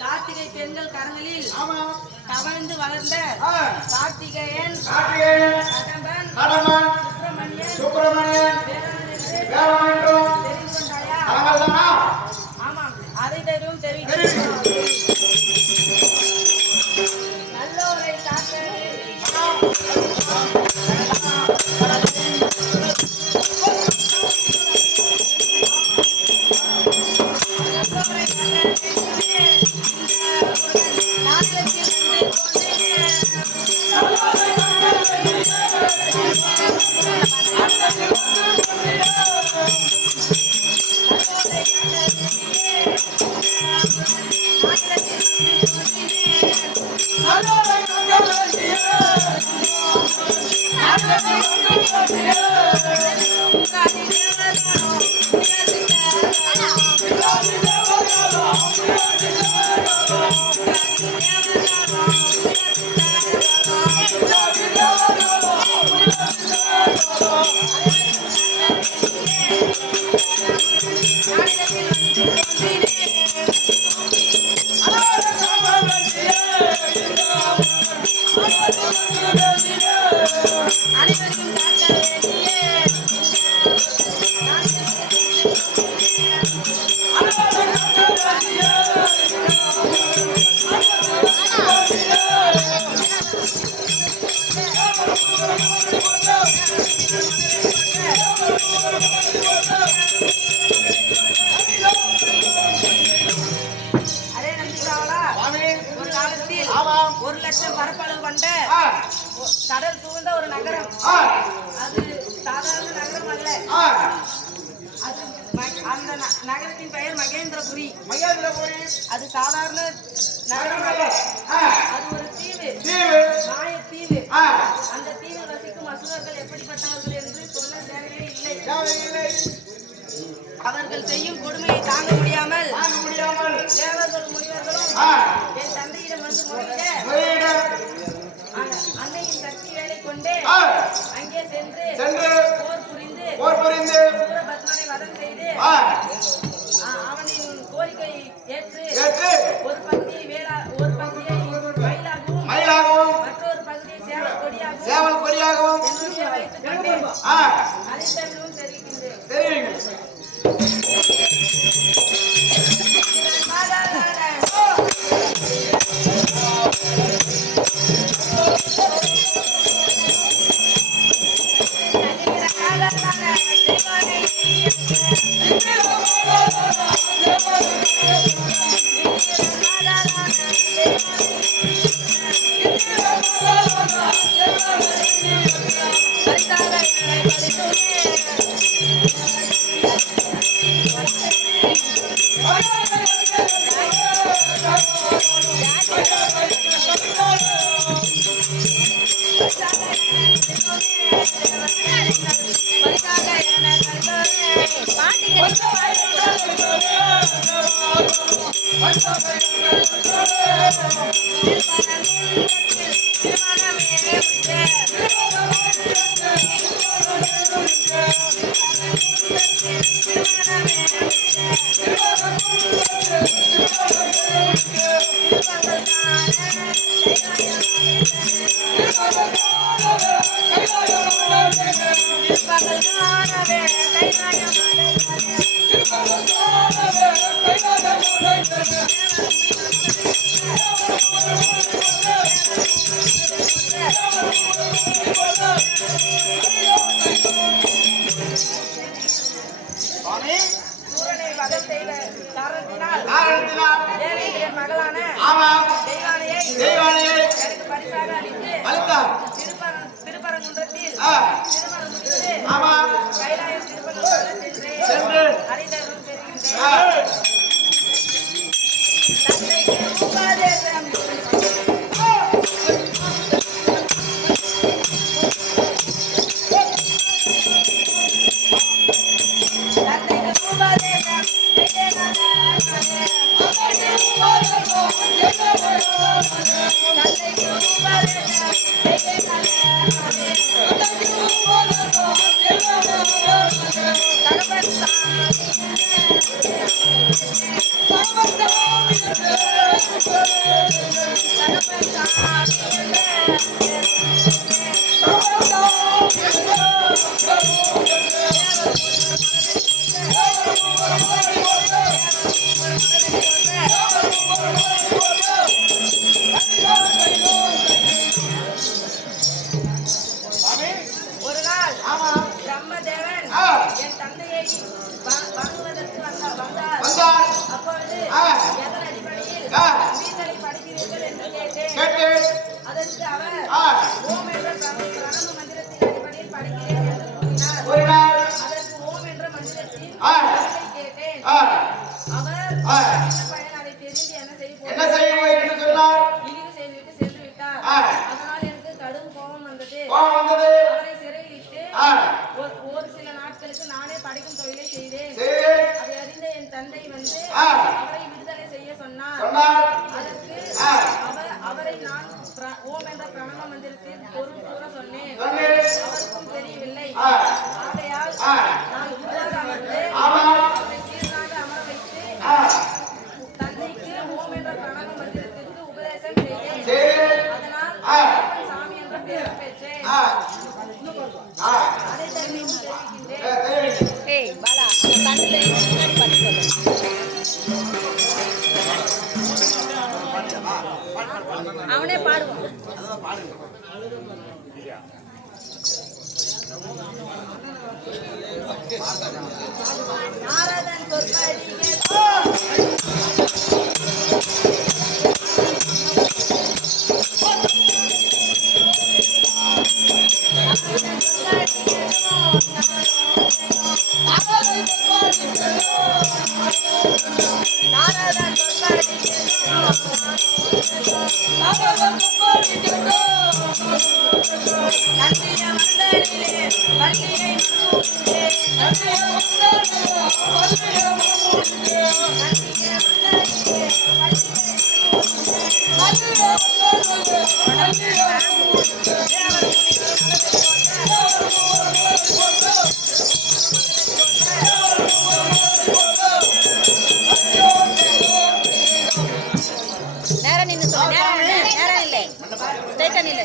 கார்த்திகை பெண்கள் கரங்களில் தவழ்ந்து வளர்ந்த கார்த்திகேயன் கடம்பன் சுப்பிரமணியன் ஆமாம், அதை தெரியும் தெரிவிக்கிறேன். நல்லோரை காக்க 1,00,000 பரப்பளவு கொண்ட கடல் சூழ்ந்த ஒரு நகரம். அது சாதாரண நகரம் அல்ல. அந்த நகரத்தின் பெயர் மகேந்திரபுரி. அது சாதாரண நகரம் அல்ல. அது ஒரு தீவு, மாயத்தீவு. அந்த தீவில் வசிக்கும் அசுரர்கள் எப்படிப்பட்டவர்கள் என்று சொல்ல தேவையே இல்லை. அவர்கள் செய்யும் கொடுமையை தாங்க முடியாமல் தேவர்கள் முனிவர்களும் என் தந்தையிடம் வந்து முறையிட அன்னையின் சக்தி வேலை கொண்டு அங்கே சென்று போர் புரிந்து சூரபத்மனை வதம் செய்து அவனின் கோரிக்கை ஏற்று ஒரு பகுதியை மயிலாகவும் மற்றொரு பகுதியை சேவல் கொடியாகவும் வைத்துக் கொண்டு அனைத்தவர்களும் தெரிவிக்கின்றேன். திருப்பரங்குன்றத்தில் கைலாயம் திருப்பரங்குன்றம் சென்று அனைவரும் தெரிகின்றேன். என்ன செய்ய என்று சொன்னார். இழிவு செய்துவிட்டு சென்று விட்டார். அதனால் எனக்கு கடும் கோபம் வந்தது. அவரை சிறையிட்டு ஒரு சில நாட்களுக்கு நானே படைக்கும் தொழிலை செய்தேன். அதை அறிந்த என் தந்தை வந்து அவரை விடுதலை செய்ய சொன்னார். அதற்கு அவரை நான் ஓம் என்ற பிரணவ மந்திரத்தில் பொருள் கூற சொன்னேன். அவருக்கும் தெரியவில்லை. ஆகையால் நான் குருவாக அமர்ந்து அவரை சீர்காக அமர வைத்து தந்தைக்கு ஓம் என்ற பிரணவ மந்திரத்திற்கு உபதேசம் செய்தேன். அதனால் சாமி என்ற பெயர் பெற்றேன். அதை தெரிவிக்கின்றேன். அவனே பாடுவான். நாரதன் சொற்படி நேரம் இல்லை ஸ்ட்ரைட்டா நில்லு.